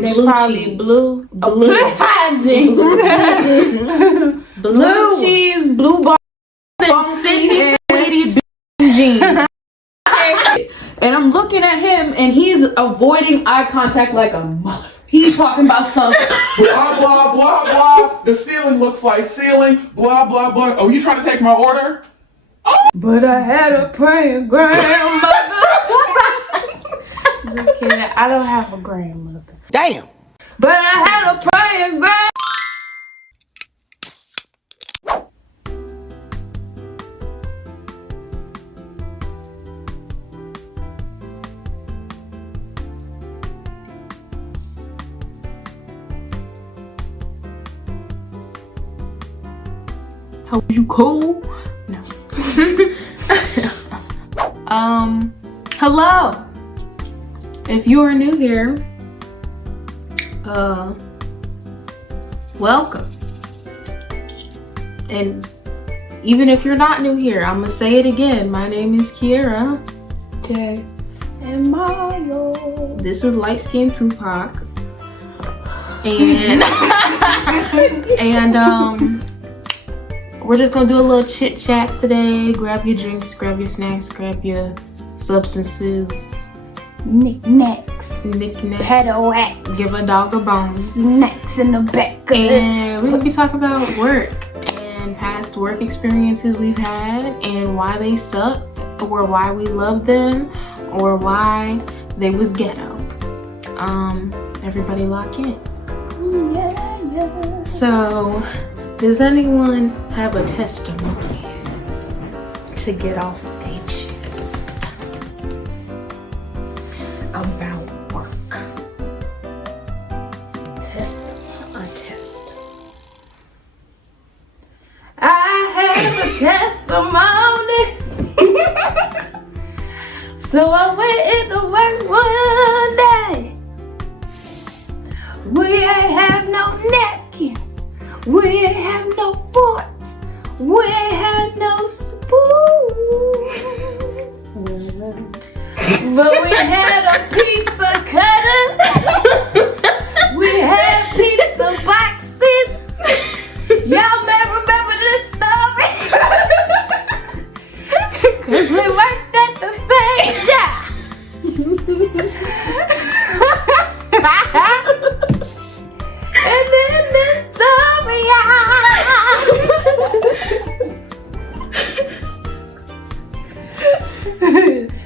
They Blue probably cheese. blue. Blue. Blue cheese, blue bar, and Sydney Sweetie's jeans. And I'm looking at him, and he's avoiding eye contact like a mother. He's talking about something. Blah, blah, blah, blah. The ceiling looks like ceiling. Blah, blah, blah. Oh, you trying to take my order? Oh. But I had a praying grandmother. Just kidding. I don't have a grandmother. Damn. But I had a praying grandmother. How you cool? No. Hello. If you are new here, welcome. And even if you're not new here, I'm gonna say it again. My name is Kiera, Jay, and Mayo. This is Light Skin Tupac. And we're just gonna do a little chit chat today. Grab your drinks, grab your snacks, grab your substances, Knickknacks, pedal wax, give a dog a bone, snacks in the back. And we're gonna be talking about work and past work experiences we've had and why they sucked, or why we love them, or why they was ghetto. Everybody lock in. Yeah. So, does anyone have a testimony to get off their chest about work? I have a testimony. So I went into work one day. We ain't have no napkins. We ain't have no forks. We ain't have no spoons. But we had a pizza cutter. We had pizza boxes. Y'all may remember this story. Cause we worked at the same job. And then this story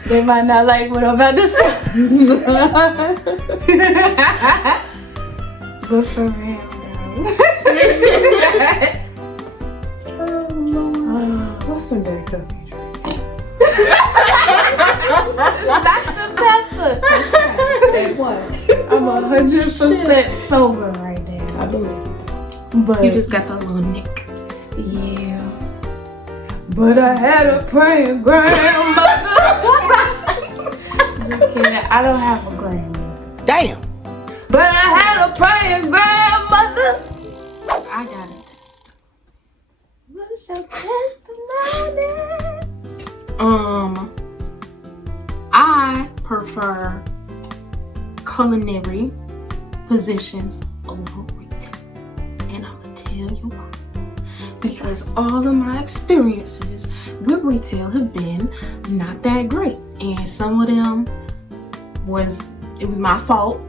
they might not like what I'm about to say. But for real, what's some day cookie? Dr. Pepper. Say what? I'm 100% sober right now. I believe. But you just got that little nick. Yeah. But I had a praying grandmother. Just kidding. I don't have a grandmother. Damn. But I had a praying grandmother. I got a testimony. What's your testimony? I prefer culinary positions over retail. And I'm gonna tell you why. Because all of my experiences with retail have been not that great. And some of them was my fault,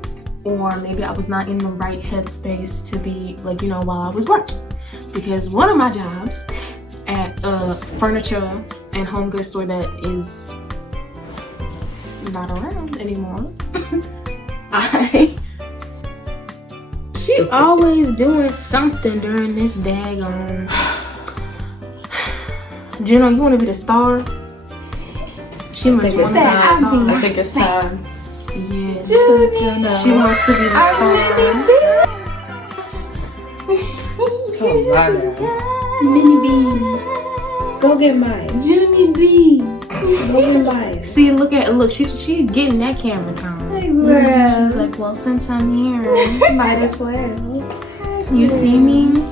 or maybe I was not in the right headspace to be like, while I was working. Because one of my jobs at a furniture and home goods store that is not around anymore, she always doing something during this daggone. Juno, you want to be the star? She must want to be the star. I think it's time. Yes. Juno. She wants to be the star. Come on. Mini Bean. Go get mine. Junie B. Go get mine. See, look, she getting that camera time. Hey, girl. She's like, well, since I'm here, Might as well. you see me?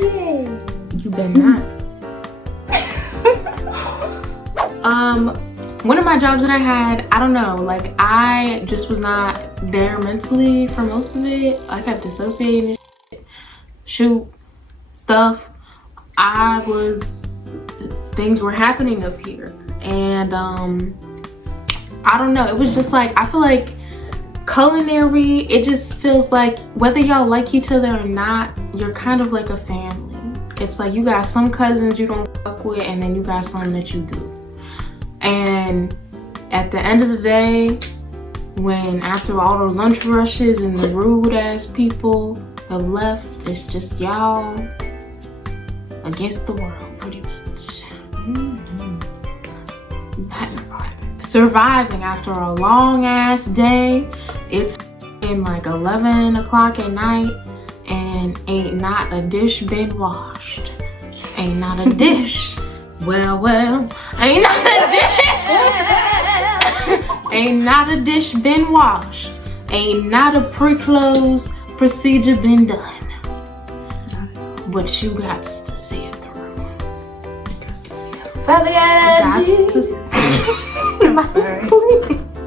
Yay. You better not. one of my jobs that I had, I don't know, like I just was not there mentally for most of it. I kept dissociating, shoot, stuff. Things were happening up here, and I don't know, it was just like, I feel like culinary, it just feels like whether y'all like each other or not, you're kind of like a family. It's like you got some cousins you don't fuck with, and then you got some that you do. And at the end of the day, when after all the lunch rushes and the rude ass people have left, it's just y'all against the world, pretty much. Surviving after a long ass day. It's in like 11 o'clock at night, and ain't not a dish been washed. Ain't not a dish. Well, ain't not a dish. Ain't not a dish been washed. Ain't not a pre-close procedure been done. But you got to see it through. Father God,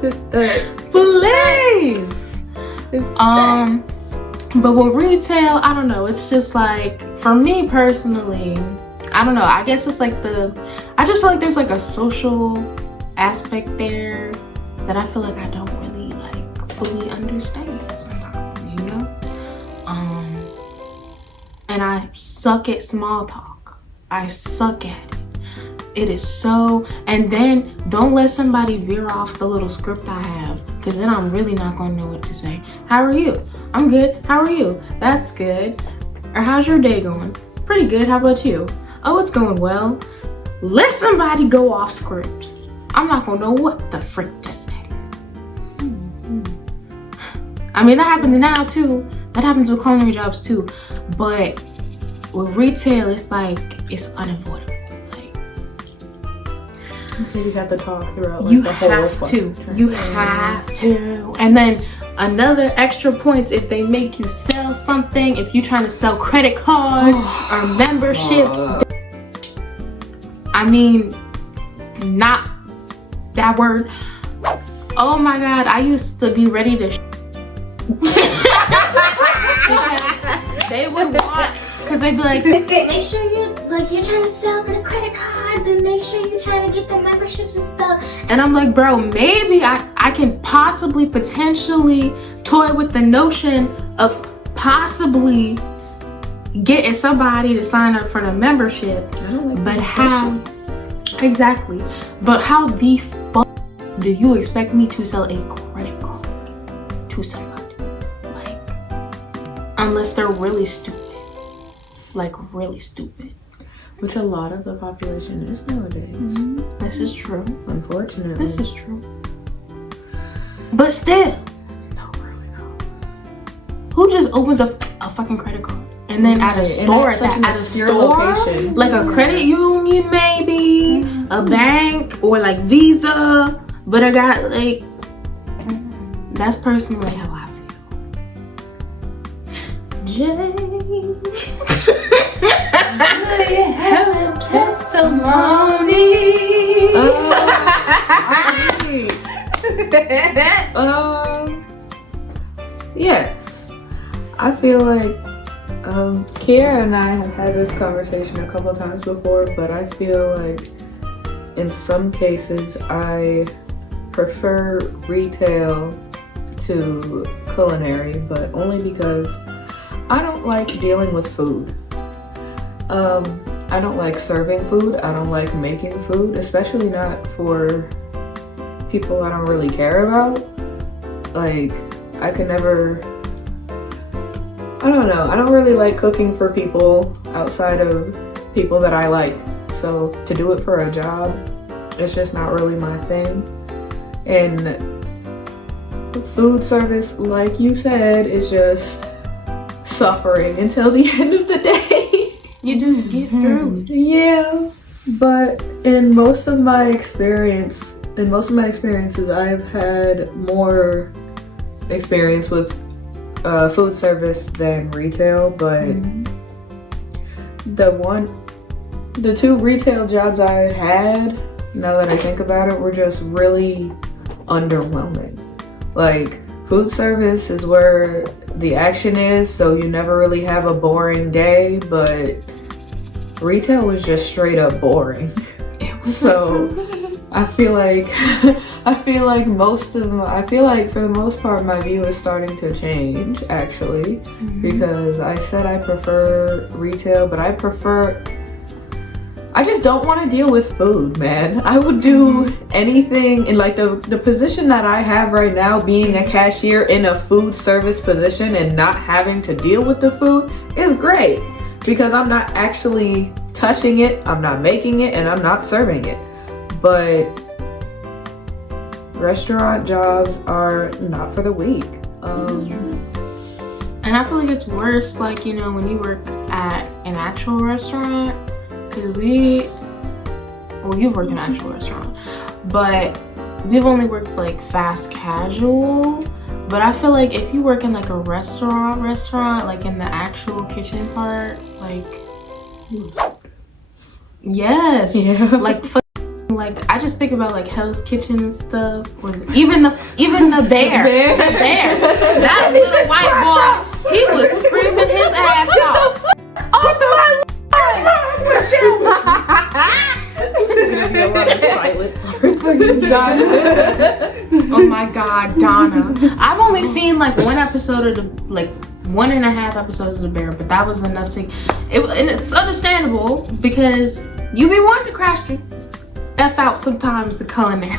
it's the please. But with retail, I don't know. It's just like, for me personally, I don't know. I guess it's like I just feel like there's like a social aspect there that I feel like I don't really like fully understand sometimes, you know? And I suck at small talk. I suck at it. It is so, and then don't let somebody veer off the little script I have, because then I'm really not gonna know what to say. How are you? I'm good. How are you? That's good. Or how's your day going? Pretty good. How about you? Oh, it's going well. Let somebody go off script. I'm not gonna know what the frick to say. I mean, that happens now too. That happens with culinary jobs too. But with retail, it's like, it's unavoidable. You have to talk throughout like you the whole have to. You have to. And then another extra points if they make you sell something. If you're trying to sell credit cards or memberships. I mean, not that word. Oh my God, I used to be ready to because they would want, because they'd be like, make sure you're trying to sell the credit cards, and make sure you're trying to get the memberships and stuff. and I'm like, bro, maybe I can possibly potentially toy with the notion of possibly getting somebody to sign up for the membership. But how exactly? But how the fuck do you expect me to sell a credit card to somebody? Like, unless they're really stupid. Like really stupid. Which a lot of the population is nowadays. This is true. Unfortunately. This is true. But still, No, really not. who just opens a fucking credit card? And then at a store, at a store, location. like a credit union maybe, a bank, or like Visa, but I got like, that's personally how I feel. James. I have a testimony. Yes. I feel like Kiara and I have had this conversation a couple times before, but I feel like in some cases I prefer retail to culinary, but only because I don't like dealing with food. I don't like serving food. I don't like making food, especially not for people I don't really care about. Like, I could never, I don't know. I don't really like cooking for people outside of people that I like. So to do it for a job, it's just not really my thing. And food service, like you said, is just suffering until the end of the day. You just get through. Yeah, but in most of my experiences, I've had more experience with food service than retail. But the two retail jobs I had, now that I think about it, were just really underwhelming. Like, food service is where the action is, so you never really have a boring day, but retail was just straight up boring. So I feel like for the most part my view is starting to change, actually, because I said I prefer retail, but I just don't want to deal with food, man. I would do anything in like the position that I have right now, being a cashier in a food service position and not having to deal with the food is great, because I'm not actually touching it, I'm not making it, and I'm not serving it. But restaurant jobs are not for the weak. And I feel like it's worse, like, you know, when you work at an actual restaurant, because you work in an actual restaurant, but we've only worked like fast casual. But I feel like if you work in like a restaurant, like in the actual kitchen part, like, yes, yeah. Like I just think about like Hell's Kitchen and stuff, or even the bear, that little white boy, he was screaming his ass off. Oh my God, Donna. I've only seen like one episode of like 1.5 episodes of The Bear, but that was enough to. And it's understandable because you be wanting to crash the F out sometimes, the culinary.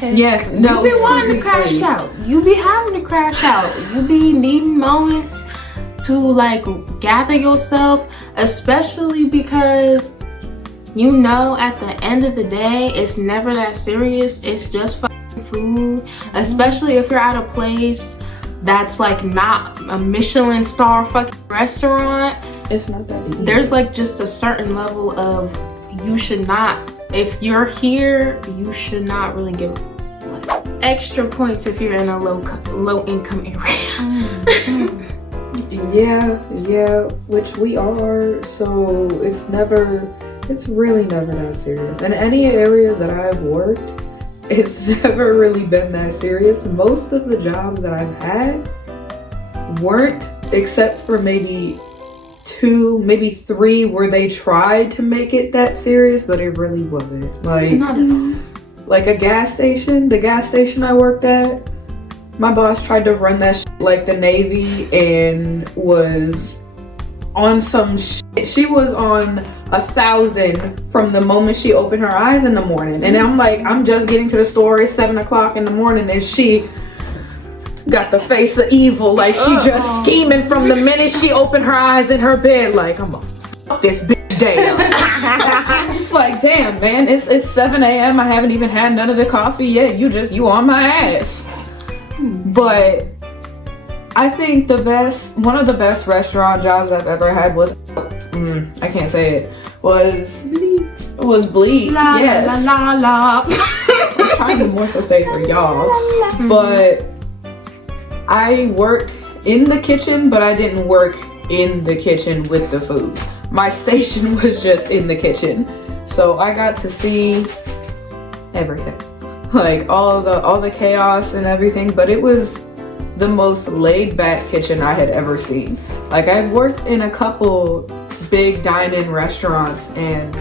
Yes, no. You be wanting to crash out. You be having to crash out. You be needing moments to like gather yourself, especially because you know at the end of the day it's never that serious. It's just fucking food, especially if you're at a place that's like not a Michelin star fucking restaurant. It's not that easy. There's like just a certain level of, you should not, if you're here, you should not really give like extra points if you're in a low income area. Yeah, which we are, so it's really never that serious. In any area that I've worked, it's never really been that serious. Most of the jobs that I've had weren't, except for maybe 2, maybe 3 where they tried to make it that serious, but it really wasn't. Like, Not at all. Like a gas station, the gas station I worked at, my boss tried to run that like the Navy and was on some shit. She was on 1,000 from the moment she opened her eyes in the morning. And I'm like, I'm just getting to the store, it's 7 o'clock in the morning, and she got the face of evil. Like, she just scheming from the minute she opened her eyes in her bed. Like, I'm gonna fuck this bitch day up. I'm just like, damn, man, it's 7 a.m. I haven't even had none of the coffee yet. You on my ass. But I think one of the best restaurant jobs I've ever had was, I can't say it, was Bleed. Yes. La la la. I'm trying to more so say for y'all. But I worked in the kitchen, but I didn't work in the kitchen with the food. My station was just in the kitchen. So I got to see everything. Like all the chaos and everything, but it was the most laid back kitchen I had ever seen. Like, I've worked in a couple big dine-in restaurants, and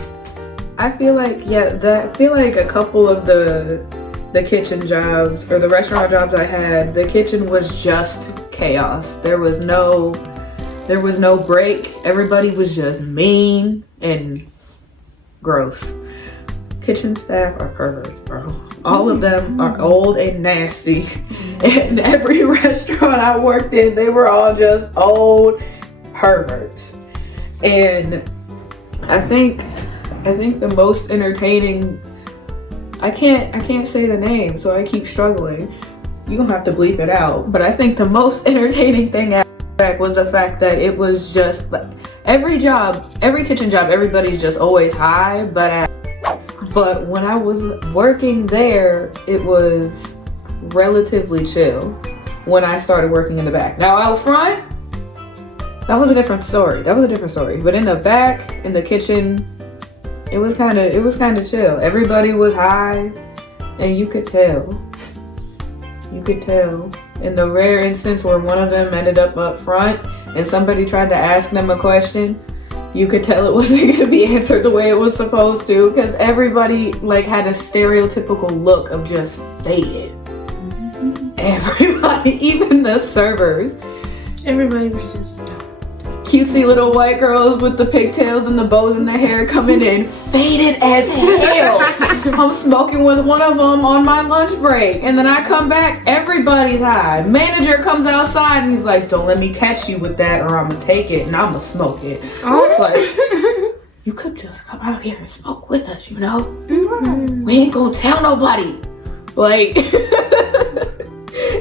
I feel like a couple of the kitchen jobs or the restaurant jobs I had, the kitchen was just chaos. There was no break. Everybody was just mean and gross. Kitchen staff are perverts, bro. All of them are old and nasty. And every restaurant I worked in, they were all just old perverts. And I think the most entertaining, I can't say the name, so I keep struggling. You're gonna have to bleep it out. But I think the most entertaining thing was the fact that it was just like every kitchen job, everybody's just always high, but when I was working there, it was relatively chill when I started working in the back. Now out front, that was a different story. But in the back, in the kitchen, It was kind of chill. Everybody was high, and you could tell. In the rare instance where one of them ended up front and somebody tried to ask them a question, you could tell it wasn't going to be answered the way it was supposed to, because everybody like had a stereotypical look of just faded. Everybody, even the servers. Everybody was just Cutesy little white girls with the pigtails and the bows in their hair coming in faded as hell. I'm smoking with one of them on my lunch break, and then I come back, everybody's high. Manager comes outside and he's like, don't let me catch you with that or I'm gonna take it and I'm gonna smoke it. I was like, you could just come out here and smoke with us, you know? We ain't gonna tell nobody. Like,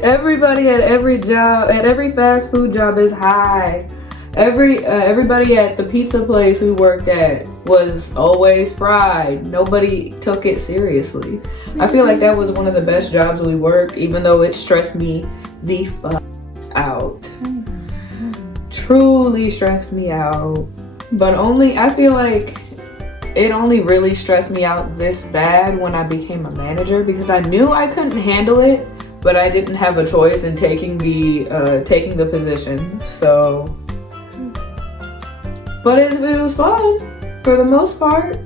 everybody at every job, at every fast food job is high. Everybody at the pizza place we worked at was always fried. Nobody took it seriously. I feel like that was one of the best jobs we worked, even though it stressed me the fuck out. Truly stressed me out. But I feel like it only really stressed me out this bad when I became a manager, because I knew I couldn't handle it, but I didn't have a choice in taking the position. So. But it was fun for the most part.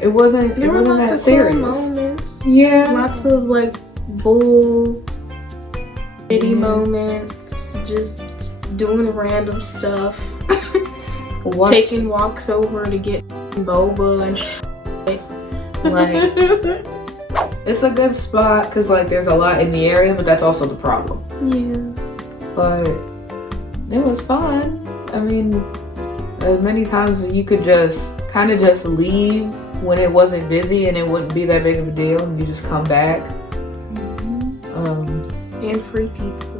It wasn't that serious. Cool moments. Yeah. Lots of like bull bitty moments, just doing random stuff. Taking walks over to get boba and shit. Like, it's a good spot because like there's a lot in the area, but that's also the problem. Yeah. But it was fun. I mean, as many times as you could just kind of just leave when it wasn't busy and it wouldn't be that big of a deal, and you just come back. And free pizza.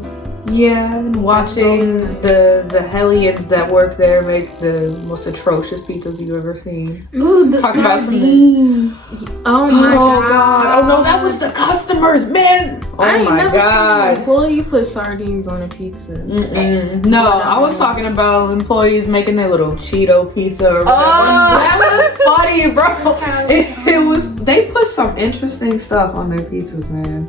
Yeah, and watching nice. the hellions that work there make the most atrocious pizzas you've ever seen. Ooh, the Talking about sardines. Oh my god. Oh no, that was the customers, man. Oh I ain't my never god. seen an employee put sardines on a pizza. No, I was talking about employees making their little Cheeto pizza or whatever. That was funny, bro. It was. They put some interesting stuff on their pizzas, man.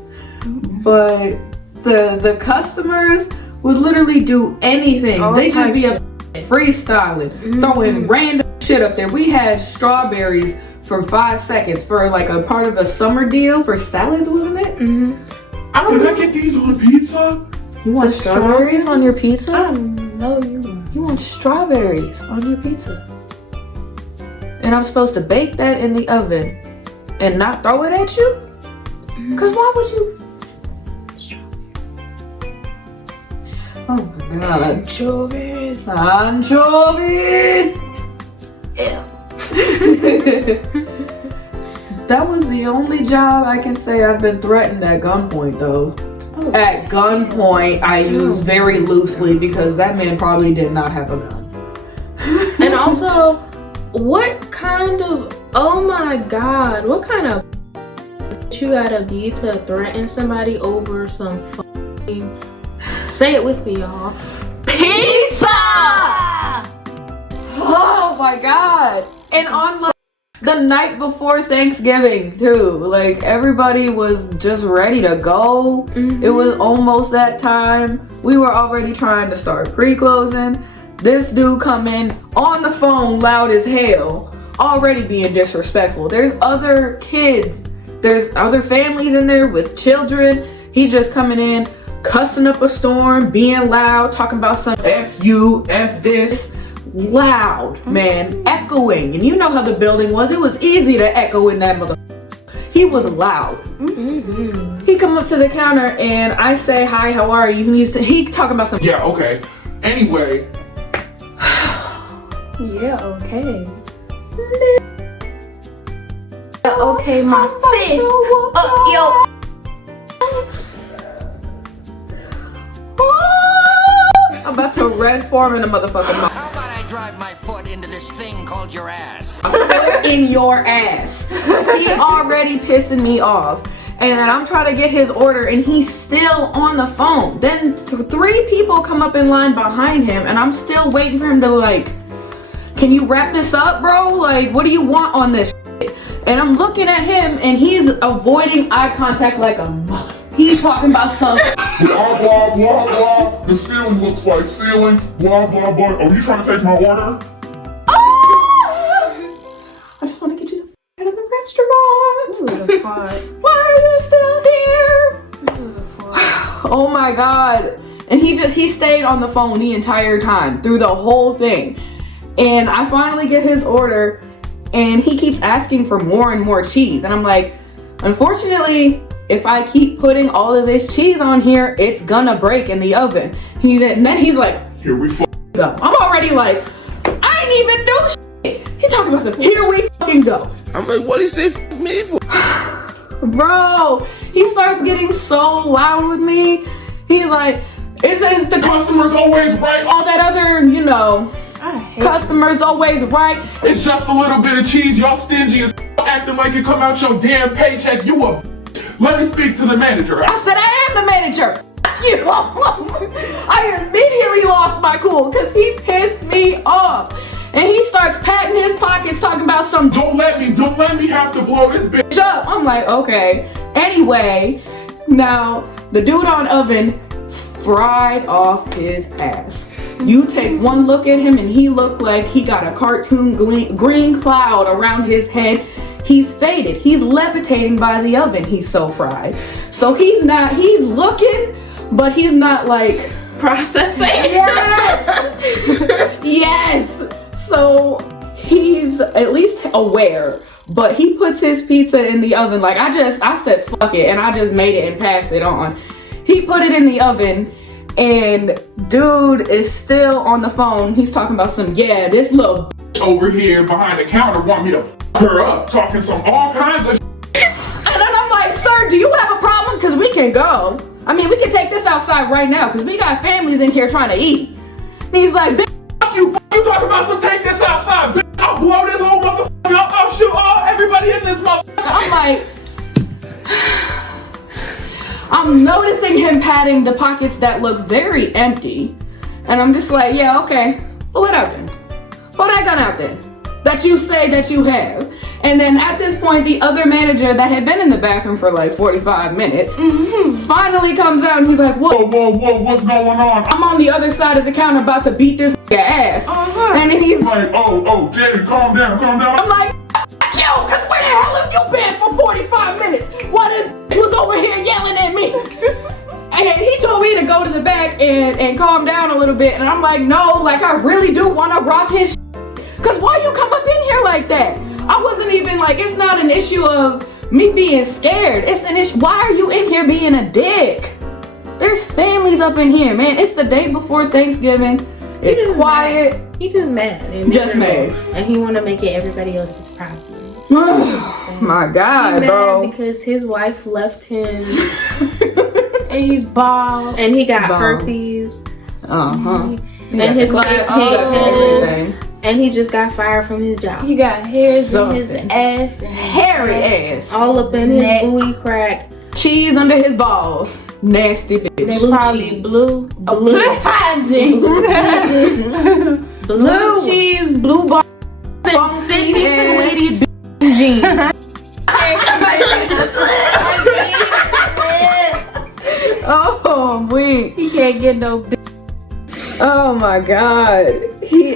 But the customers would literally do anything. They just be freestyling, throwing random shit up there. We had strawberries for 5 seconds for like a part of a summer deal for salads, wasn't it? I don't Can know. I get these on pizza? You want strawberries on your pizza? No, you won't. You want strawberries on your pizza. And I'm supposed to bake that in the oven and not throw it at you? Cause why would you? Oh my god. Anchovies. Anchovies! Yeah. That was the only job I can say I've been threatened at gunpoint though. Oh. At gunpoint, I use very loosely because that man probably did not have a gun. And also, what kind of, oh my god, what kind of you gotta be to threaten somebody over some fucking, say it with me, y'all, pizza! Oh my god. And on like the night before Thanksgiving too. Like everybody was just ready to go. It was almost that time. We were already trying to start pre-closing. This dude come in on the phone loud as hell, already being disrespectful. There's other kids. There's other families in there with children. He's just coming in, cussing up a storm, being loud, talking about some F you, F this. Loud, man, echoing. And you know how the building was. It was easy to echo in that motherfucker. He was loud. He come up to the counter and I say, hi, how are you? He talking about some. Yeah, okay. Anyway. Yeah, okay. Okay, my fist. Yo. I'm about to red form in the motherfucking mouth. How about I drive my foot into this thing called your ass? In your ass. He already pissing me off. And then I'm trying to get his order and he's still on the phone. Then 3 people come up in line behind him and I'm still waiting for him to like, can you wrap this up, bro? Like, what do you want on this shit? And I'm looking at him and he's avoiding eye contact like a mother. He's talking about some Blah, blah, blah, blah. The ceiling looks like ceiling. Blah, blah, blah. Oh, you trying to take my order? I just want to get you out of the restaurant. Who the fuck? Why are you still here? Who the fuck? Oh my God. And he stayed on the phone the entire time through the whole thing. And I finally get his order and he keeps asking for more and more cheese. And I'm like, unfortunately, if I keep putting all of this cheese on here, it's gonna break in the oven. And then he's like, Here we go. I'm already like, I ain't even do shit. He talking about some, here we fucking go. I'm like, what do you say f me for? Bro, he starts getting so loud with me. He's like, is the customer's always right. all that other, you know, I hate customer's always right. It's just a little bit of cheese. Y'all stingy as acting like it come out your damn paycheck. You a Let me speak to the manager. I said, I am the manager. Fuck you. I immediately lost my cool because he pissed me off. And he starts patting his pockets talking about some Don't let me have to blow this bitch up. I'm like, okay. Anyway, now the dude on oven fried off his ass. You take one look at him and he looked like he got a cartoon green cloud around his head. He's faded. He's levitating by the oven. He's so fried. So he's looking, but he's not like processing. Yes. Yes. So he's at least aware, but he puts his pizza in the oven. Like I said, fuck it. And I just made it and passed it on. He put it in the oven and dude is still on the phone. He's talking about some, yeah, this little over here behind the counter want me to her up, talking some all kinds of And then I'm like, sir, do you have a problem? Because we can go. I mean, we can take this outside right now because we got families in here trying to eat. And he's like, bitch, you talking about some take this outside, bitch. I'll blow this whole motherfucker up. I'll shoot all everybody in this motherfucker. I'm like, I'm noticing him patting the pockets that look very empty. And I'm just like, yeah, okay, pull it out then. Pull that gun out then. That you say that you have. And then at this point, the other manager that had been in the bathroom for like 45 minutes finally comes out and he's like, Whoa, what's going on? I'm on the other side of the counter about to beat this ass. And then he's like, oh, Jenny, calm down. I'm like, yo, cause where the hell have you been for 45 minutes? While this was over here yelling at me. And he told me to go to the back and calm down a little bit. And I'm like, no, like I really do want to rock his cause why you come up in here like that? I wasn't even like, it's not an issue of me being scared. It's an issue, why are you in here being a dick? There's families up in here, man. It's the day before Thanksgiving. It's quiet. He just mad. And just mad. And he want to make it everybody else's problem. Oh my God, he bro. mad because his wife left him. And he's bald. And he got herpes. And his legs hate him. And he just got fired from his job. He got hairs in his ass. And hairy ass. All up in his booty crack. Cheese under his balls. Nasty bitch. They blue probably cheese. blue. Blue cheese, blue balls, and Sydney sweeties jeans. Oh, wait. He can't get no bitch. Oh my God. He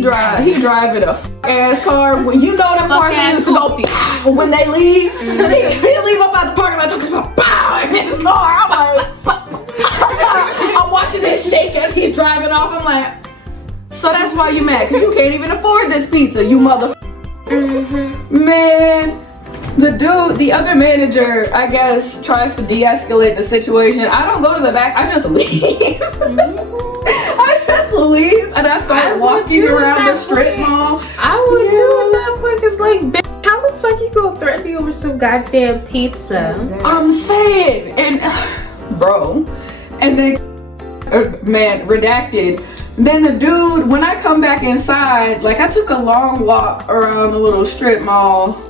driving a ass car. You know them cars that used to go when they leave. He leave up out the parking lot, talking about pow in his car. I'm like, I'm watching this shake as he's driving off. I'm like, so that's why you mad? Cause you can't even afford this pizza, you mother. Man. The other manager, I guess, tries to de-escalate the situation. I don't go to the back, I just leave. I just leave and I start walking around the strip mall. I would too at that point, cause like, bitch, how the fuck you gonna threaten me over some goddamn pizza? I'm saying, and bro, and then, man, redacted. Then the dude, when I come back inside, like I took a long walk around the little strip mall.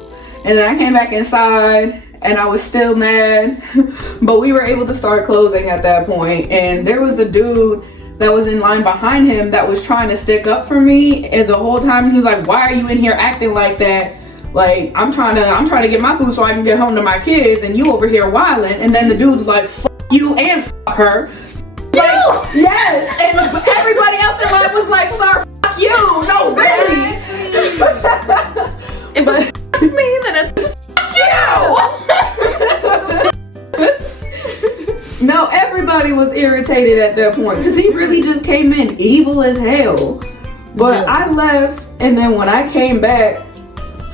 And then I came back inside and I was still mad, but we were able to start closing at that point. And there was a dude that was in line behind him that was trying to stick up for me, and the whole time he was like, why are you in here acting like that? Like, I'm trying to get my food so I can get home to my kids, and you over here wilding. And then the dude's like, fuck you and fuck her. Like, yes, and everybody else in line was like, sir, fuck you. No, really. It was me that it's you. No, everybody was irritated at that point because he really just came in evil as hell. But I left, and then when I came back,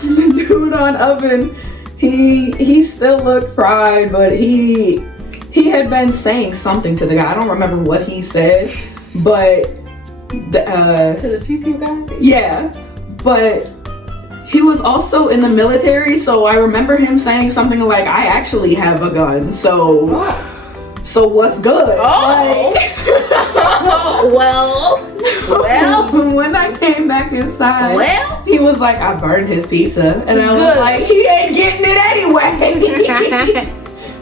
the dude on oven, he still looked fried, but he had been saying something to the guy. I don't remember what he said, but to the pew guy. Yeah, but he was also in the military, so I remember him saying something like, "I actually have a gun, so what's good?" Well, when I came back inside, he was like, I burned his pizza, and I was like, he ain't getting it anyway.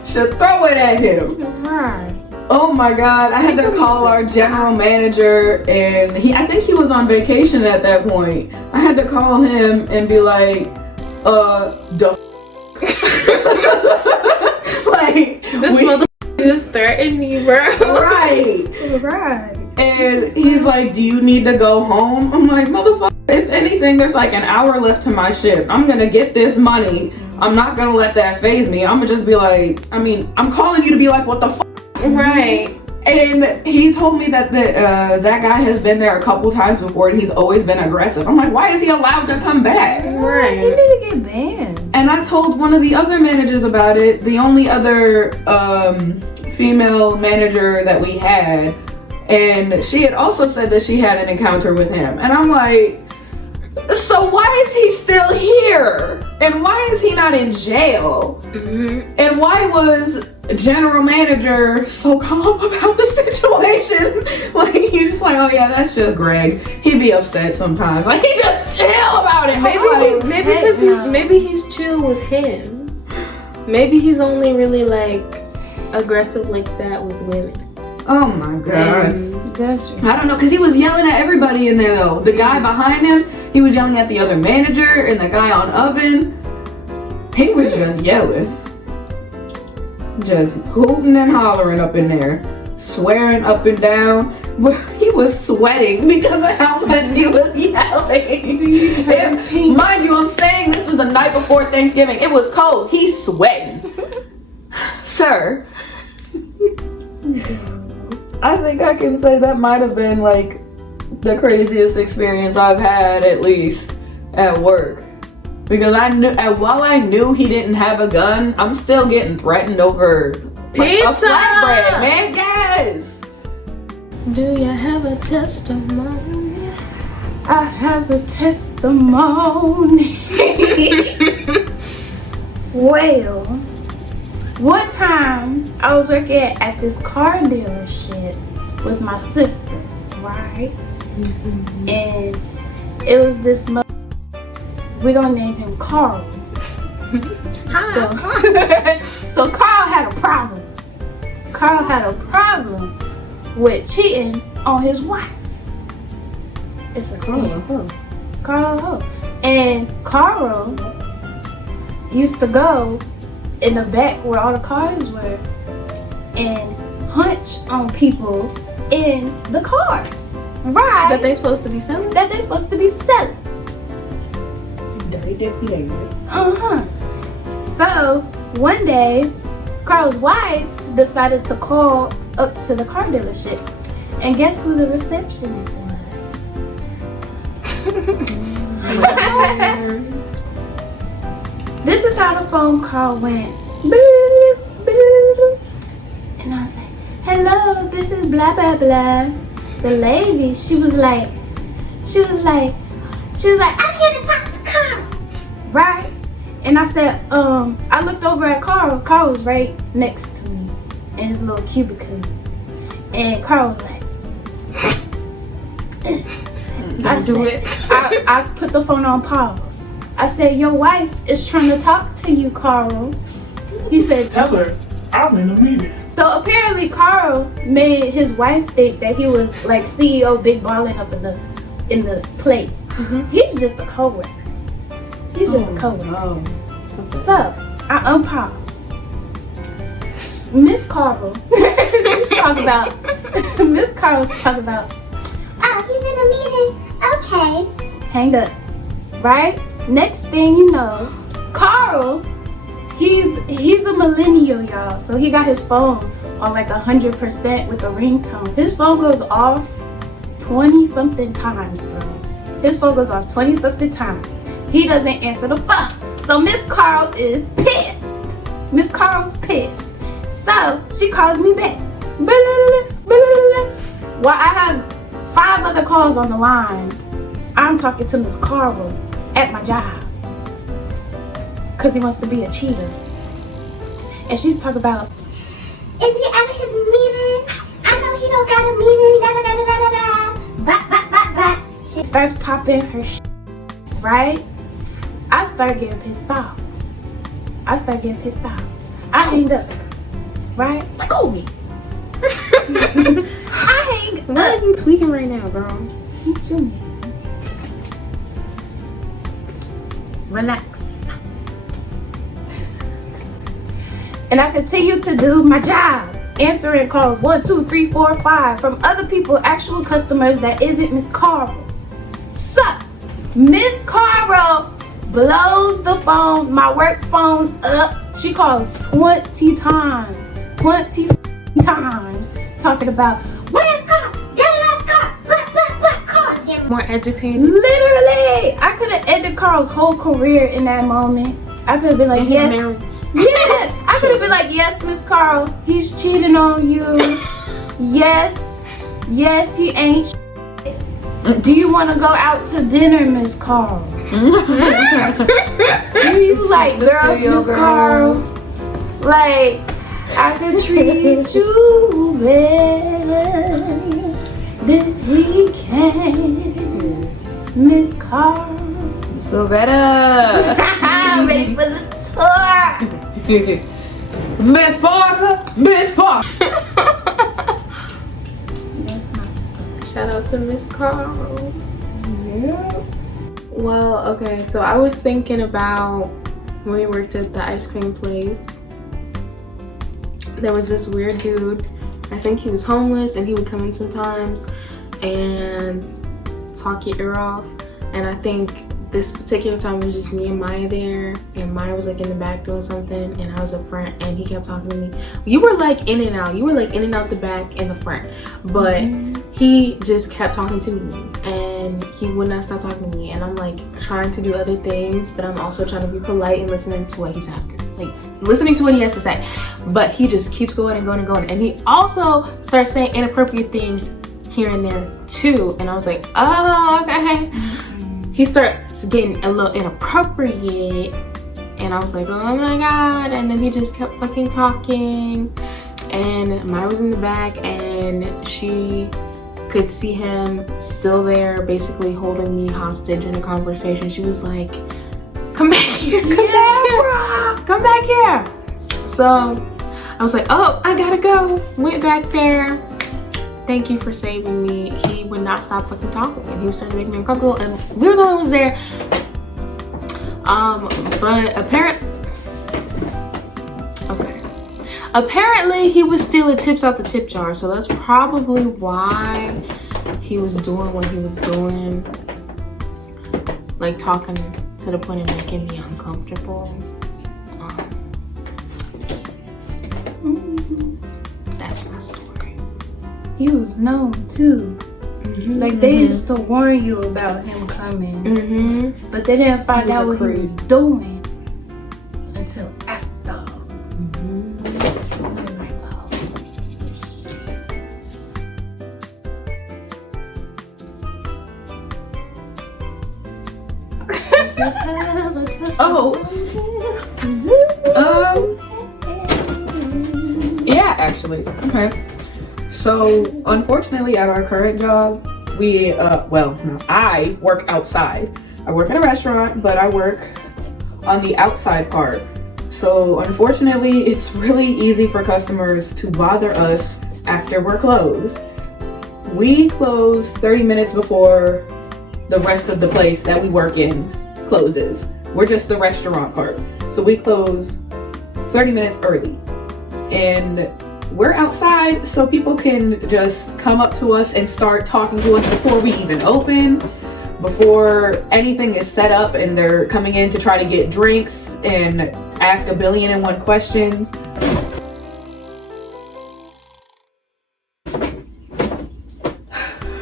Should throw it at him. Right. Oh my God, I had to call our general manager, and I think he was on vacation at that point. I had to call him and be like, like, this motherfucker just threatened me, bro. Right. And he's like, do you need to go home? I'm like, motherfucker, if anything, there's like an hour left to my shift. I'm gonna get this money. I'm not gonna let that faze me. I'm gonna just be like, I'm calling you to be like, what the fuck? Right. And he told me that that guy has been there a couple times before, and he's always been aggressive. I'm like, why is he allowed to come back? Right. He need to get banned. And I told one of the other managers about it, the only other female manager that we had, and she had also said that she had an encounter with him. And I'm like, so why is he still here? And why is he not in jail? Mm-hmm. And why was general manager so calm about the situation? Like, he's just like, oh yeah, that's just Greg. He'd be upset sometimes. Like, he just chill about it. Maybe he's chill with him. Maybe he's only really like aggressive like that with women. Oh my God. That's I don't know, because he was yelling at everybody in there though. The guy behind him, he was yelling at the other manager, and the guy on oven, he was just yelling. Just hooting and hollering up in there. Swearing up and down. He was sweating because of how much he was yelling. And mind you, I'm saying this was the night before Thanksgiving. It was cold. He's sweating. Sir. I think I can say that might have been like the craziest experience I've had, at least at work. Because while I knew he didn't have a gun, I'm still getting threatened over pizza. A flatbread, man. Yes. Do you have a testimony? I have a testimony. Well, one time I was working at this car dealership with my sister, right? Mm-hmm. And it was this we're gonna name him Carl. So Carl had a problem. Carl had a problem with cheating on his wife. It's a sin. Carl. And Carl used to go in the back where all the cars were and hunch on people in the cars. Right. That they supposed to be selling? Dirty behavior. So one day, Carl's wife decided to call up to the car dealership, and guess who the receptionist was? This is how the phone call went. And I was like, hello, this is blah blah blah. The lady, she was like, I'm here to talk to Carl. Right? And I said, I looked over at Carl. Carl was right next to me in his little cubicle. And Carl was like, I put the phone on pause. I said, your wife is trying to talk to you, Carl. He said, Tell her I'm in a meeting. So apparently Carl made his wife think that he was like CEO big balling up in the place. He's just a coworker. He's just a coworker. Oh. So I unpause. Miss Carl. She's talking about. Miss Carl's talking about. Oh, he's in a meeting. Okay. Hang up. Right? Next thing you know, Carl, he's a millennial, y'all. So he got his phone on like 100% with a ringtone. His phone goes off 20 something times, bro. His phone goes off 20 something times. He doesn't answer the phone. So Miss Carl is pissed. Miss Carl's pissed. So she calls me back. While I have 5 other calls on the line, I'm talking to Miss Carl at my job. Cause he wants to be a cheater. And she's talking about, Is he at his meeting? I know he don't got a meeting. Da da da da da da. But. she starts popping her right? I start getting pissed off. I hang up. Right? Let go of me. I hang What up. are you tweaking right now, girl? What you mean? Relax. And I continue to do my job. Answering calls 1, 2, 3, 4, 5 from other people, actual customers that isn't Miss Carl. So, Miss Carl blows the phone, my work phone up. She calls 20 times. 20 times. Talking about, Where's car? Get it off car. What car's getting More agitated. literally, I could have ended Carl's whole career in that moment. I could have been like, In his yes. marriage. Yeah, I could have been like, yes, Miss Carl, he's cheating on you. Yes, he ain't shit. Do you want to go out to dinner, Miss Carl? You like girls, Miss Carl? Like, I could treat you better than we can, Miss Carl. So better. I'm ready for the tour. Miss Parker. That's my story. Shout out to Miss Carl. Yeah. Well, okay, so I was thinking about when we worked at the ice cream place. There was this weird dude. I think he was homeless and he would come in sometimes and talk your ear off. And I think this particular time it was just me and Maya there, and Maya was like in the back doing something and I was up front, and he kept talking to me. You were like in and out. You were like in and out the back and the front. But he just kept talking to me and he would not stop talking to me, and I'm like trying to do other things, but I'm also trying to be polite and listening to what he's having, like listening to what he has to say. But he just keeps going and going and going, and he also starts saying inappropriate things here and there too, and I was like, oh, okay. He starts getting a little inappropriate, and I was like, oh my god. And then he just kept fucking talking, and Maya was in the back and she could see him still there, basically holding me hostage in a conversation. She was like, come back here, come back here. So I was like, oh, I gotta go. Went back there. Thank you for saving me. He would not stop fucking talking, and he was starting to make me uncomfortable, and we were the only ones there. But apparently he was stealing tips out the tip jar, so that's probably why he was doing what he was doing, like talking to the point of making me uncomfortable. That's my story. He was known too. Like they used to warn you about him coming, but they didn't find out what he was doing until after. Yeah, actually. Okay. So, unfortunately, at our current job, we, I work outside. I work in a restaurant, but I work on the outside part. So unfortunately, it's really easy for customers to bother us after we're closed. We close 30 minutes before the rest of the place that we work in closes. We're just the restaurant part. So we close 30 minutes early. And we're outside so people can just come up to us and start talking to us before we even open, before anything is set up and they're coming in to try to get drinks and ask 1,000,000,001 questions.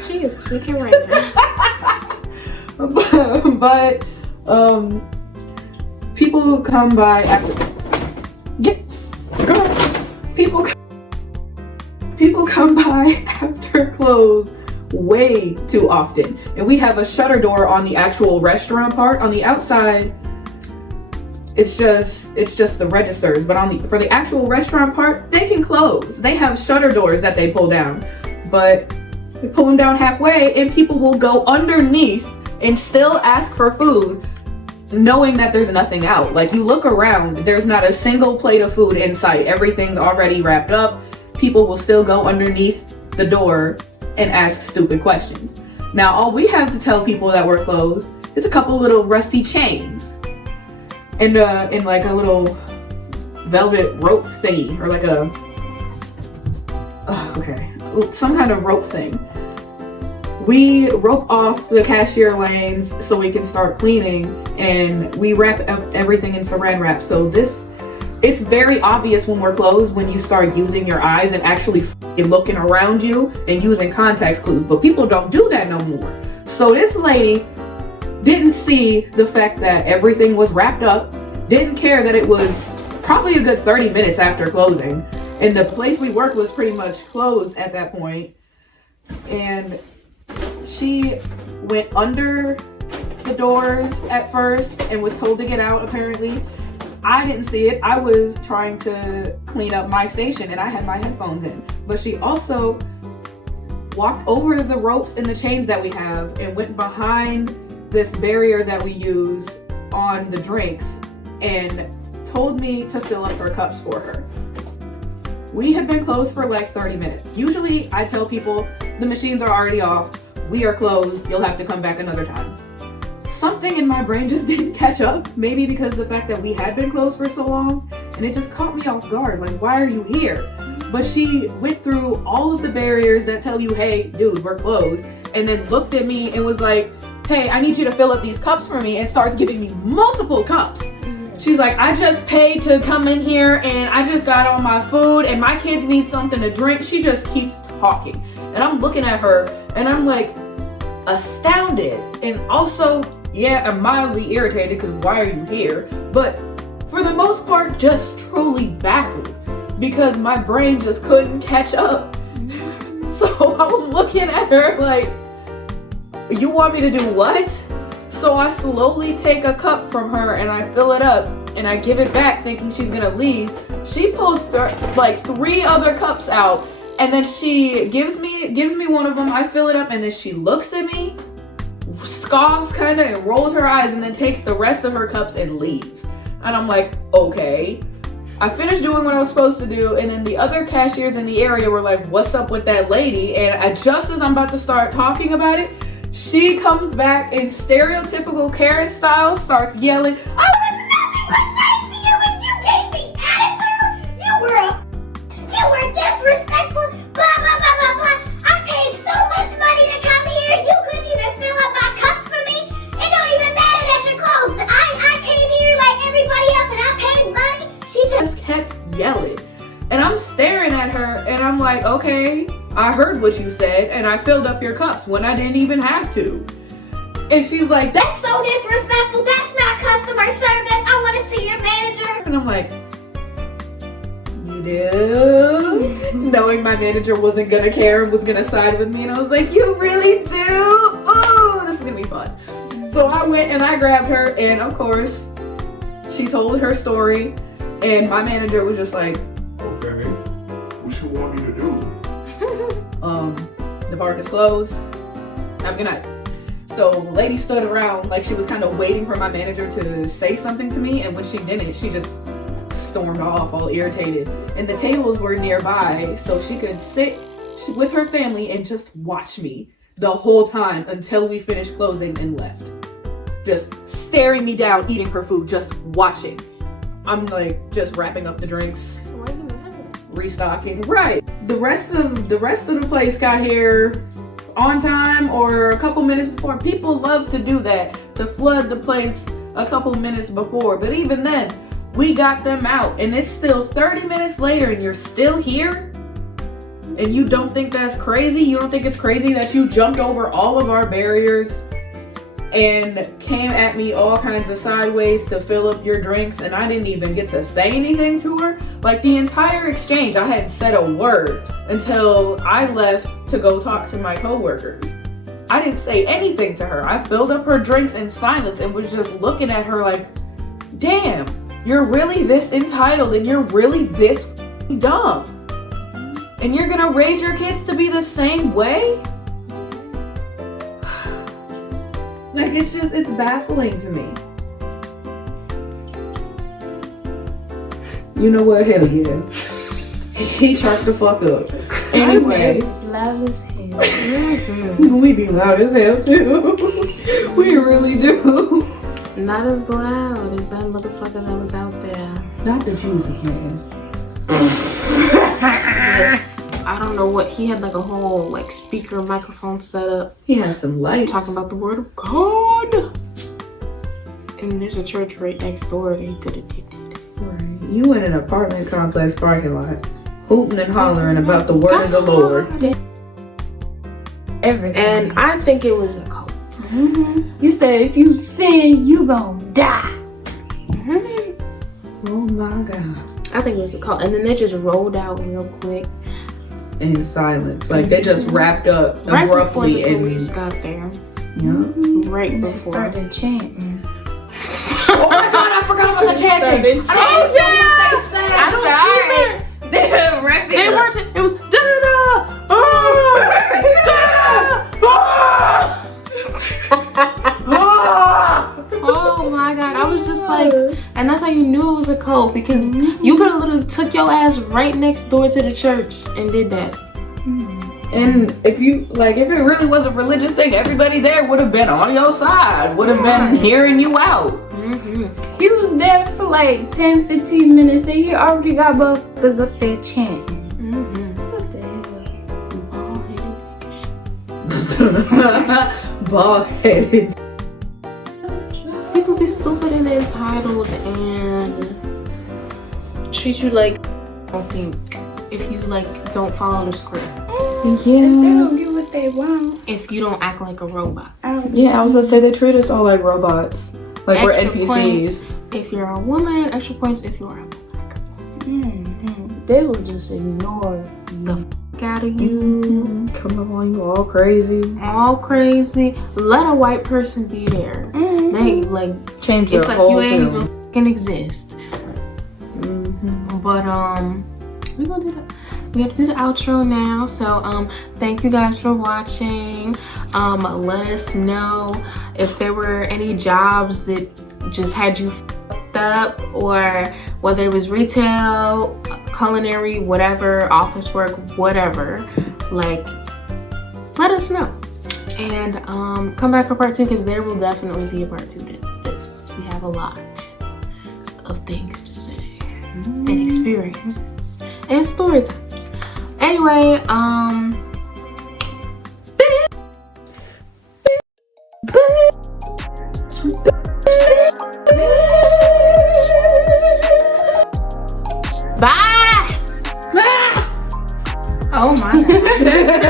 She is tweaking right now. but people come by after. Yeah, go ahead. People come by after close way too often, and we have a shutter door on the actual restaurant part. On the outside, it's just the registers, but for the actual restaurant part, they can close. They have shutter doors that they pull down, but we pull them down halfway, and people will go underneath and still ask for food, knowing that there's nothing out. Like, you look around, there's not a single plate of food in sight. Everything's already wrapped up. People will still go underneath the door and ask stupid questions. Now, all we have to tell people that we're closed is a couple little rusty chains and in like a little velvet rope thingy, or like some kind of rope thing. We rope off the cashier lanes so we can start cleaning, and we wrap everything in saran wrap. So it's very obvious when we're closed when you start using your eyes and actually looking around you and using context clues, but people don't do that no more. So this lady didn't see the fact that everything was wrapped up, didn't care that it was probably a good 30 minutes after closing, and the place we worked was pretty much closed at that point. And she went under the doors at first and was told to get out, apparently. I didn't see it. I was trying to clean up my station and I had my headphones in. But she also walked over the ropes and the chains that we have and went behind this barrier that we use on the drinks and told me to fill up her cups for her. We had been closed for like 30 minutes. Usually I tell people the machines are already off. We are closed. You'll have to come back another time. Something in my brain just didn't catch up. Maybe because of the fact that we had been closed for so long, and it just caught me off guard. Like, why are you here? But she went through all of the barriers that tell you, hey, dude, we're closed, and then looked at me and was like, hey, I need you to fill up these cups for me, and starts giving me multiple cups. She's like, I just paid to come in here and I just got all my food and my kids need something to drink. She just keeps talking. And I'm looking at her and I'm like astounded, and also, yeah, I'm mildly irritated because why are you here? But for the most part, just truly baffled because my brain just couldn't catch up. So I was looking at her like, you want me to do what? So I slowly take a cup from her and I fill it up and I give it back thinking she's gonna leave. She pulls like 3 other cups out and then she gives me one of them. I fill it up and then she looks at me, scoffs kind of, and rolls her eyes and then takes the rest of her cups and leaves. And I'm like, okay. I finished doing what I was supposed to do, and then the other cashiers in the area were like, what's up with that lady? And just as I'm about to start talking about it, she comes back in stereotypical Karen style, starts yelling, I was nothing but nice to you and you gave me attitude. You were disrespectful. Blah, blah, blah, blah, blah. I paid so much money to come here. You couldn't even fill up my cups for me. It don't even matter that you're closed. I came here like everybody else and I paid money. She just kept yelling. And I'm staring at her and I'm like, okay, I heard what you said and I filled up your cups when I didn't even have to. And she's like, that's so disrespectful. That's not customer service. I want to see your manager. And I'm like, you do? Knowing my manager wasn't gonna care and was gonna side with me, and I was like, you really do? Oh, this is gonna be fun. So I went and I grabbed her, and of course, she told her story, and my manager was just like, okay, what you want me to do? The park is closed. Have a good night. So the lady stood around like she was kind of waiting for my manager to say something to me, and when she didn't, she just stormed off all irritated. And the tables were nearby, so she could sit with her family and just watch me the whole time until we finished closing and left. Just staring me down, eating her food, just watching. I'm like just wrapping up the drinks, restocking. Right. The rest of the place got here on time or a couple minutes before. People love to do that, to flood the place a couple minutes before. But even then, we got them out and it's still 30 minutes later and you're still here? And you don't think that's crazy? You don't think it's crazy that you jumped over all of our barriers and came at me all kinds of sideways to fill up your drinks and I didn't even get to say anything to her? Like the entire exchange, I hadn't said a word until I left to go talk to my coworkers. I didn't say anything to her. I filled up her drinks in silence and was just looking at her like, damn, you're really this entitled and you're really this dumb. And you're gonna raise your kids to be the same way? Like, it's baffling to me. You know what? Hell yeah. He charged the fuck up. Anyway. It's loud as hell. We be loud as hell too. We really do. Not as loud as that motherfucker that was out there. Not the juicy can. I don't know what, he had like a whole like speaker microphone set up. He has some lights. Talking about the word of God. And there's a church right next door that he could have did that. Right. You in an apartment complex parking lot, hooting and hollering about the word of the Lord. Everything. And I think it was a cult. Mm-hmm. You said if you sin, you gon' die. Oh my God. I think it was a cult. And then they just rolled out real quick. In silence. Like they just wrapped up Right before abruptly the police got there. Yeah. Right They before. started chanting. Oh my God, I forgot about the chanting. I don't either. They weren't. It was da da da. Oh my God, I was just like, and that's how you knew it was a cult, because you could have literally took your ass right next door to the church and did that. And if it really was a religious thing, everybody there would have been on your side, would have been hearing you out. He was there for like 10-15 minutes and he already got motherfuckers up there chanting. Bald-headed. People be stupid and entitled and treat you like, I don't think, if you like don't follow the script. If they don't get what they want. If you don't act like a robot. Yeah, I was about to say they treat us all like robots. Like we're Extra NPCs. points if you're a woman, extra points if you're a black woman. They will just ignore The fuck out of you. Come up on you all crazy. All crazy. Let a white person be there. They like Change it's your like whole you ain't tune. even fucking exist. But we gonna do that. We have to do the outro now. So thank you guys for watching. Let us know if there were any jobs that just had you fucked up, or whether it was retail, culinary, whatever, office work, whatever. Like, let us know. And come back for part 2, because there will definitely be a part 2 to this. We have a lot of things to say and experiences and story times. Anyway, bye. Oh my God.